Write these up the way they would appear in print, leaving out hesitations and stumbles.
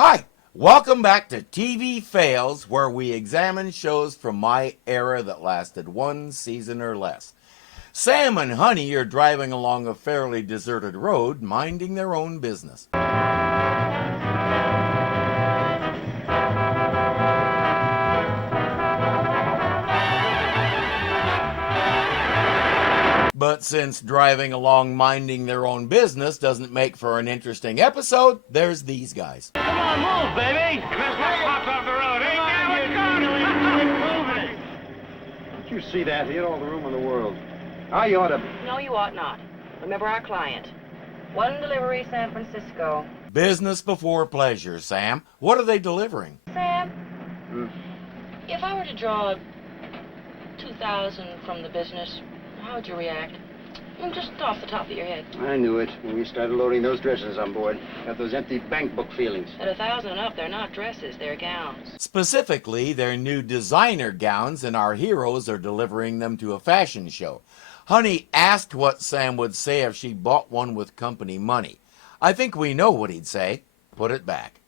Hi, welcome back to TV Fails, where we examine shows from my era that lasted one season or less. Sam and Honey are driving along a fairly deserted road, minding their own business. But since driving along minding their own business doesn't make for an interesting episode, there's these guys. Come on, move, baby! Let's not pop off the road. Ain't that what's going? Don't you see that? He had all the room in the world. You ought to... No, you ought not. Remember our client. One delivery, San Francisco. Business before pleasure, Sam. What are they delivering? Sam, if I were to draw 2,000 from the business, how would you react? Just off the top of your head. I knew it when we started loading those dresses on board. Got those empty bank book feelings. At 1,000 and up, they're not dresses, they're gowns. Specifically, they're new designer gowns, and our heroes are delivering them to a fashion show. Honey asked what Sam would say if she bought one with company money. I think we know what he'd say. Put it back.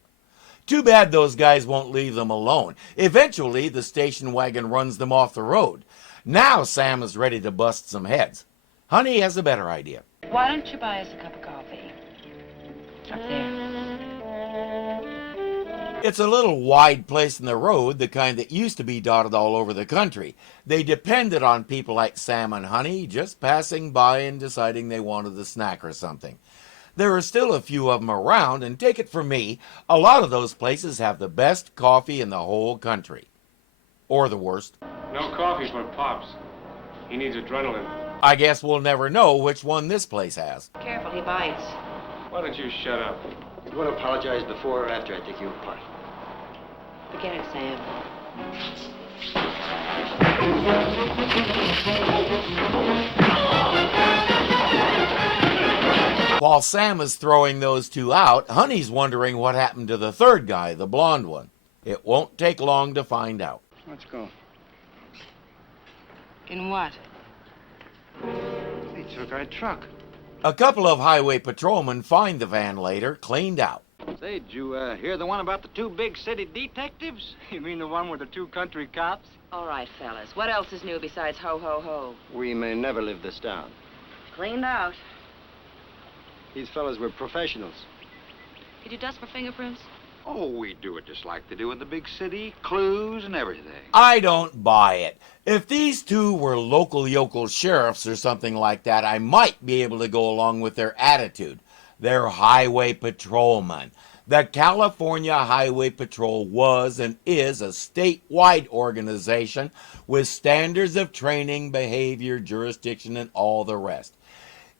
Too bad those guys won't leave them alone. Eventually, the station wagon runs them off the road. Now Sam is ready to bust some heads. Honey has a better idea. Why don't you buy us a cup of coffee? Up there. It's a little wide place in the road, the kind that used to be dotted all over the country. They depended on people like Sam and Honey just passing by and deciding they wanted a snack or something. There are still a few of them around, and take it from me, a lot of those places have the best coffee in the whole country. Or the worst. No coffee for Pops. He needs adrenaline. I guess we'll never know which one this place has. Careful, he bites. Why don't you shut up? You want to apologize before or after I take you apart? Forget it, Sam. While Sam is throwing those two out, Honey's wondering what happened to the third guy, the blonde one. It won't take long to find out. Let's go. In what? They took our truck. A couple of highway patrolmen find the van later, cleaned out. Say, did you hear the one about the two big city detectives? You mean the one with the two country cops? All right, fellas. What else is new besides ho, ho, ho? We may never live this down. Cleaned out. These fellas were professionals. Did you dust for fingerprints? Oh, we do it just like they do in the big city. Clues and everything. I don't buy it. If these two were local yokel sheriffs or something like that, I might be able to go along with their attitude. They're highway patrolmen. The California Highway Patrol was and is a statewide organization with standards of training, behavior, jurisdiction, and all the rest.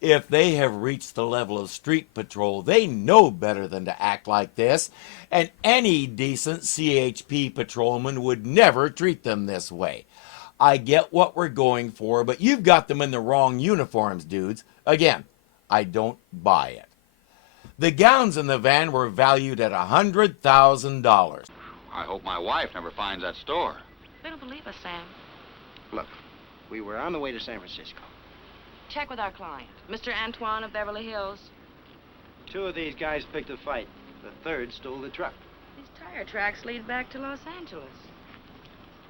If they have reached the level of street patrol, they know better than to act like this, and any decent CHP patrolman would never treat them this way. I get what we're going for, but you've got them in the wrong uniforms, dudes. Again, I don't buy it. The gowns in the van were valued at $100,000. I hope my wife never finds that store. They don't believe us, Sam. Look, we were on the way to San Francisco. Check with our client, Mr. Antoine of Beverly Hills. Two of these guys picked a fight. The third stole the truck. These tire tracks lead back to Los Angeles.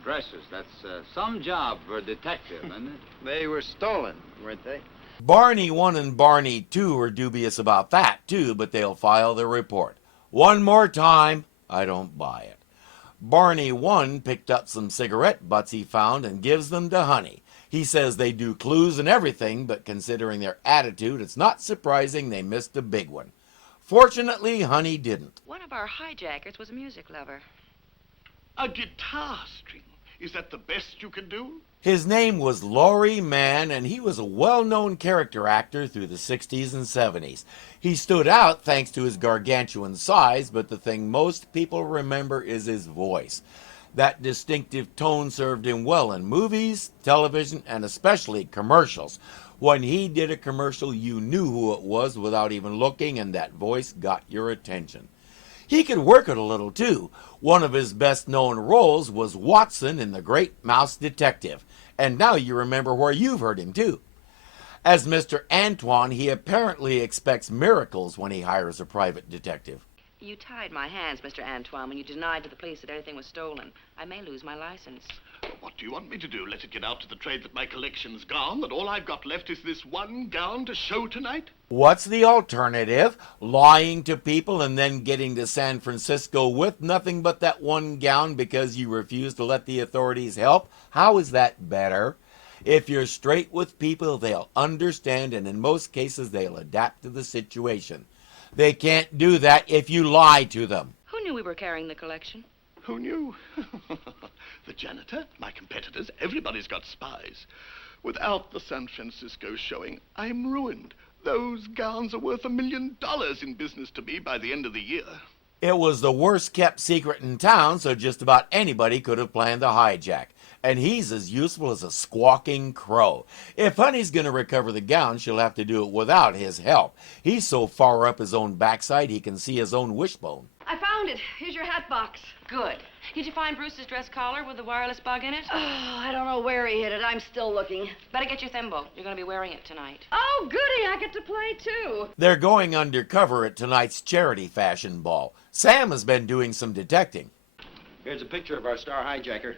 Dresses, that's some job for a detective, isn't it? They were stolen, weren't they? Barney 1 and Barney 2 are dubious about that, too, but they'll file their report. One more time, I don't buy it. Barney 1 picked up some cigarette butts he found and gives them to Honey. He says they do clues and everything, but considering their attitude, it's not surprising they missed a big one. Fortunately, Honey didn't. One of our hijackers was a music lover. A guitar string. Is that the best you can do? His name was Laurie Mann, and he was a well-known character actor through the 60s and 70s. He stood out thanks to his gargantuan size, but the thing most people remember is his voice. That distinctive tone served him well in movies, television, and especially commercials. When he did a commercial, you knew who it was without even looking, and that voice got your attention. He could work it a little, too. One of his best-known roles was Watson in The Great Mouse Detective, and now you remember where you've heard him, too. As Mr. Antoine, he apparently expects miracles when he hires a private detective. You tied my hands, Mr. Antoine, when you denied to the police that everything was stolen. I may lose my license. What do you want me to do? Let it get out to the trade that my collection's gone, that all I've got left is this one gown to show tonight? What's the alternative? Lying to people and then getting to San Francisco with nothing but that one gown because you refuse to let the authorities help? How is that better? If you're straight with people, they'll understand, and in most cases, they'll adapt to the situation. They can't do that if you lie to them. Who knew we were carrying the collection? Who knew? The janitor, my competitors, everybody's got spies. Without the San Francisco showing, I'm ruined. Those gowns are worth $1 million in business to me by the end of the year. It was the worst kept secret in town, so just about anybody could have planned the hijack. And he's as useful as a squawking crow. If Honey's going to recover the gown, she'll have to do it without his help. He's so far up his own backside he can see his own wishbone. I found it. Here's your hat box. Good. Did you find Bruce's dress collar with the wireless bug in it? Oh, I don't know where he hid it. I'm still looking. Better get your thimble. You're going to be wearing it tonight. Oh, goody. I get to play, too. They're going undercover at tonight's charity fashion ball. Sam has been doing some detecting. Here's a picture of our star hijacker.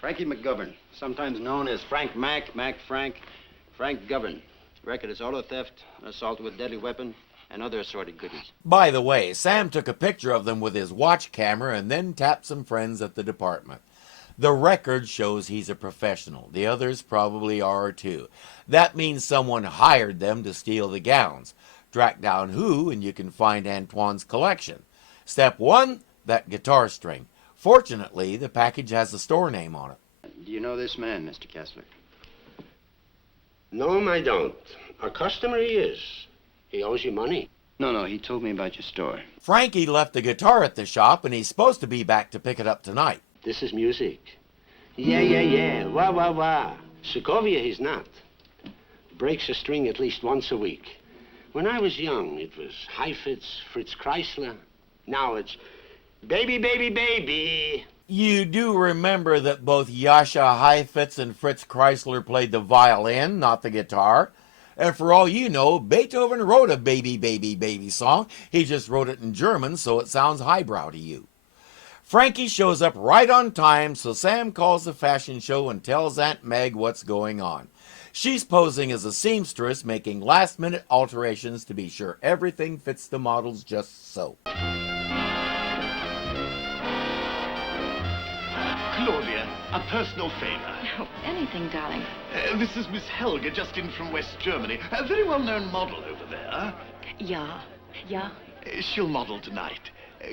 Frankie McGovern, sometimes known as Frank Frank Govern. Record is auto theft, assault with deadly weapon, and other assorted goodies. By the way, Sam took a picture of them with his watch camera and then tapped some friends at the department. The record shows he's a professional. The others probably are too. That means someone hired them to steal the gowns. Track down who, and you can find Antoine's collection. Step 1, that guitar string. Fortunately, the package has the store name on it. Do you know this man, Mr. Kessler? No, I don't. A customer he is. He owes you money. No, he told me about your store. Frankie left the guitar at the shop, and he's supposed to be back to pick it up tonight. This is music. Yeah. Wah. Sokovia he's not. Breaks a string at least once a week. When I was young, it was Heifetz, Fritz Kreisler. Now it's baby. You do remember that both Jascha Heifetz and Fritz Kreisler played the violin, not the guitar. And for all you know, Beethoven wrote a baby song. He just wrote it in German, so it sounds highbrow to you. Frankie shows up right on time, so Sam calls the fashion show and tells Aunt Meg what's going on. She's posing as a seamstress, making last-minute alterations to be sure everything fits the models just so. Claudia, a personal favor. Oh, anything, darling. This is Miss Helga, just in from West Germany. A very well-known model over there. Yeah. She'll model tonight.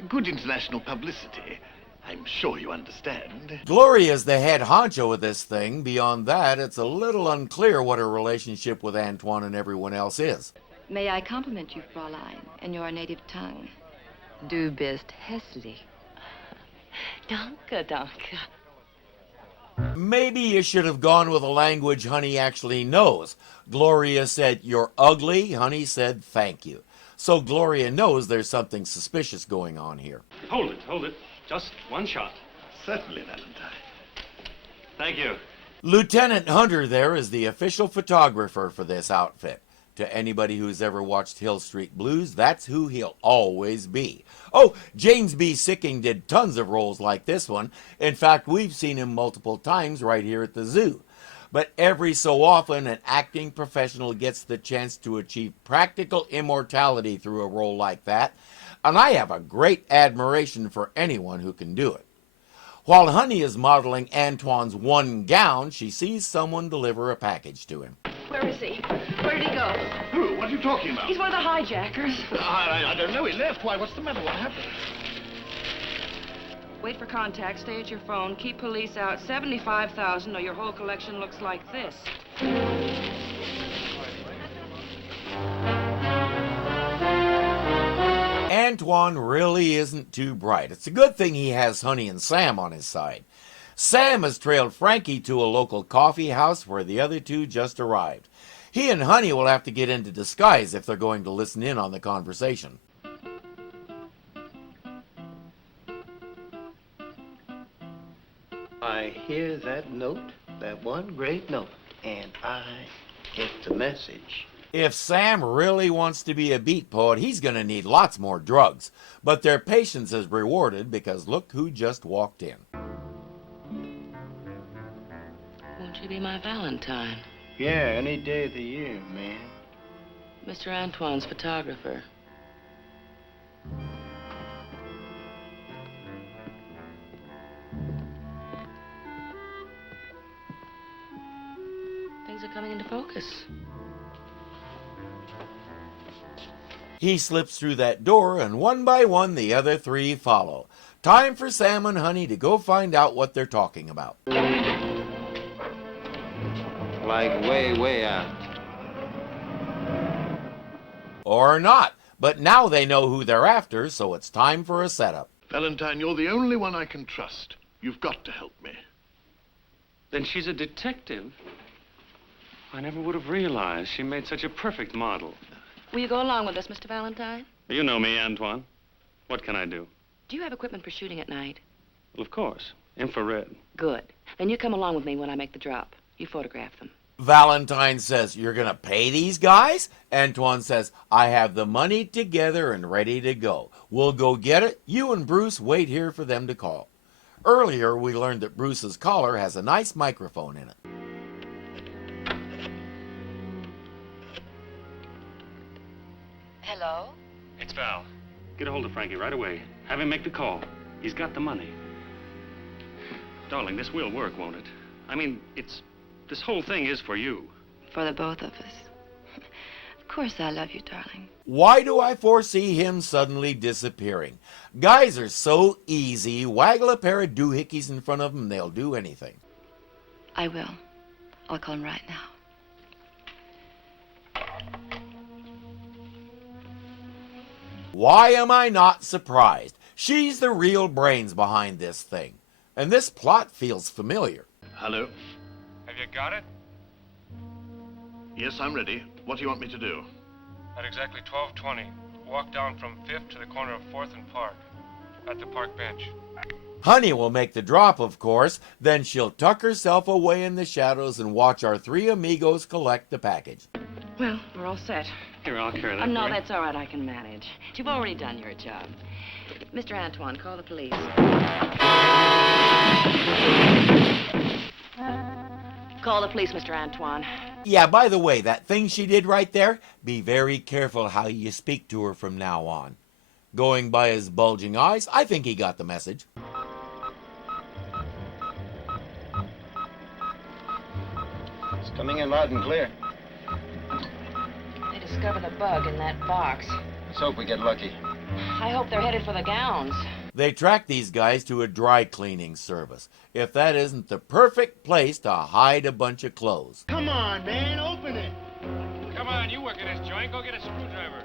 Good international publicity. I'm sure you understand. Gloria's the head honcho of this thing. Beyond that, it's a little unclear what her relationship with Antoine and everyone else is. May I compliment you, Fräulein, in your native tongue? Du bist hässlich. Danke. Maybe you should have gone with a language Honey actually knows. Gloria said, "You're ugly." Honey said, "Thank you." So Gloria knows there's something suspicious going on here. Hold it. Just one shot. Certainly, Valentine. Thank you. Lieutenant Hunter there is the official photographer for this outfit. To anybody who's ever watched Hill Street Blues, that's who he'll always be. Oh, James B. Sicking did tons of roles like this one. In fact, we've seen him multiple times right here at the zoo. But every so often, an acting professional gets the chance to achieve practical immortality through a role like that, and I have a great admiration for anyone who can do it. While Honey is modeling Antoine's one gown, she sees someone deliver a package to him. Where is he? Where did he go? Who? What are you talking about? He's one of the hijackers. I don't know. He left. Why, what's the matter? What happened? Wait for contact. Stay at your phone. Keep police out. 75,000 or your whole collection looks like this. Antoine really isn't too bright. It's a good thing he has Honey and Sam on his side. Sam has trailed Frankie to a local coffee house where the other two just arrived. He and Honey will have to get into disguise if they're going to listen in on the conversation. I hear that note, that one great note, and I get the message. If Sam really wants to be a beat poet, he's going to need lots more drugs. But their patience is rewarded because look who just walked in. Won't you be my Valentine? Yeah, any day of the year, man. Mr. Antoine's photographer. Things are coming into focus. He slips through that door, and one by one the other three follow. Time for Sam and Honey to go find out what they're talking about. Like way, way out. Or not, but now they know who they're after, so it's time for a setup. Valentine, you're the only one I can trust. You've got to help me. Then she's a detective. I never would have realized she made such a perfect model. Will you go along with us, Mr. Valentine? You know me, Antoine. What can I do? Do you have equipment for shooting at night? Well, of course. Infrared. Good. Then you come along with me when I make the drop. You photograph them. Valentine says, "You're going to pay these guys?" Antoine says, "I have the money together and ready to go. We'll go get it. You and Bruce wait here for them to call." Earlier, we learned that Bruce's collar has a nice microphone in it. Hello? It's Val. Get a hold of Frankie right away. Have him make the call. He's got the money. Darling, this will work, won't it? I mean, this whole thing is for you. For the both of us. Of course I love you, darling. Why do I foresee him suddenly disappearing? Guys are so easy. Waggle a pair of doohickeys in front of them, they'll do anything. I will. I'll call him right now. Why am I not surprised? She's the real brains behind this thing. And this plot feels familiar. Hello? Have you got it? Yes, I'm ready. What do you want me to do? At exactly 12:20, walk down from 5th to the corner of 4th and Park, at the park bench. Honey will make the drop, of course. Then she'll tuck herself away in the shadows and watch our three amigos collect the package. Well, we're all set. Here, I'll carry that. Oh, no, for you. that's all right. I can manage. You've already done your job. Mr. Antoine, call the police. Call the police, Mr. Antoine. Yeah, by the way, that thing she did right there, be very careful how you speak to her from now on. Going by his bulging eyes, I think he got the message. It's coming in loud and clear. They discovered a bug in that box. Let's hope we get lucky. I hope they're headed for the gowns. They tracked these guys to a dry cleaning service. If that isn't the perfect place to hide a bunch of clothes. Come on, man, open it. Come on, you work in this joint. Go get a screwdriver.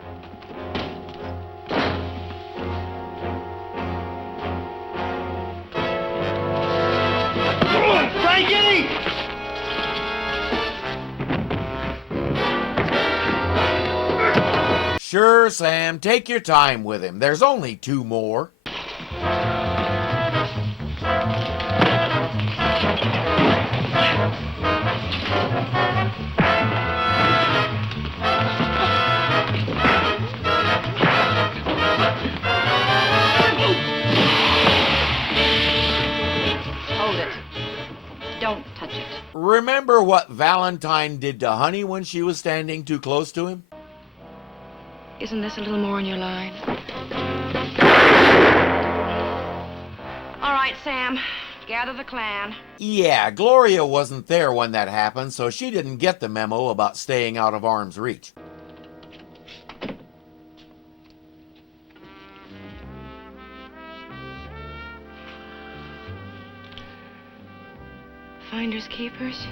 Frankie! Sure, Sam, take your time with him. There's only two more. Hold it. Don't touch it. Remember what Valentine did to Honey when she was standing too close to him? Isn't this a little more in your line? All right, Sam. Gather the clan. Yeah, Gloria wasn't there when that happened, so she didn't get the memo about staying out of arm's reach. Finders keepers.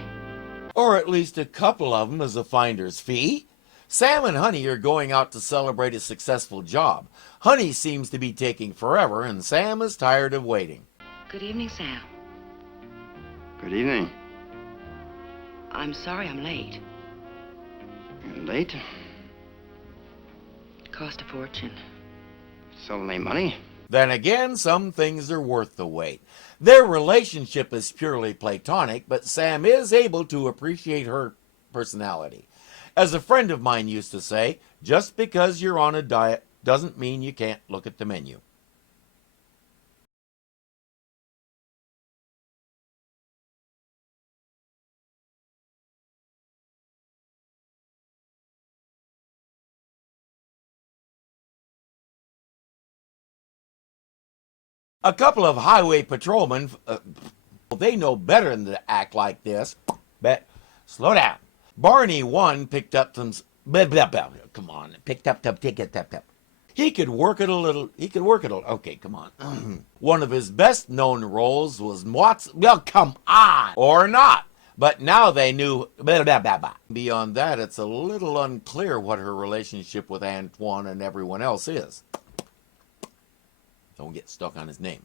Or at least a couple of them as a finder's fee. Sam and Honey are going out to celebrate a successful job. Honey seems to be taking forever, and Sam is tired of waiting. Good evening, Sam. Good evening. I'm sorry I'm late. You're late? Cost a fortune. Sold me money? Then again, some things are worth the wait. Their relationship is purely platonic, but Sam is able to appreciate her personality. As a friend of mine used to say, just because you're on a diet doesn't mean you can't look at the menu. A couple of highway patrolmen, they know better than to act like this. But slow down. Barney 1 picked up some... Come on, picked up some ticket. He could work it a little. Okay, come on. One of his best known roles was well, come on. Or not. But now they knew... Beyond that, it's a little unclear what her relationship with Antoine and everyone else is. Don't get stuck on his name.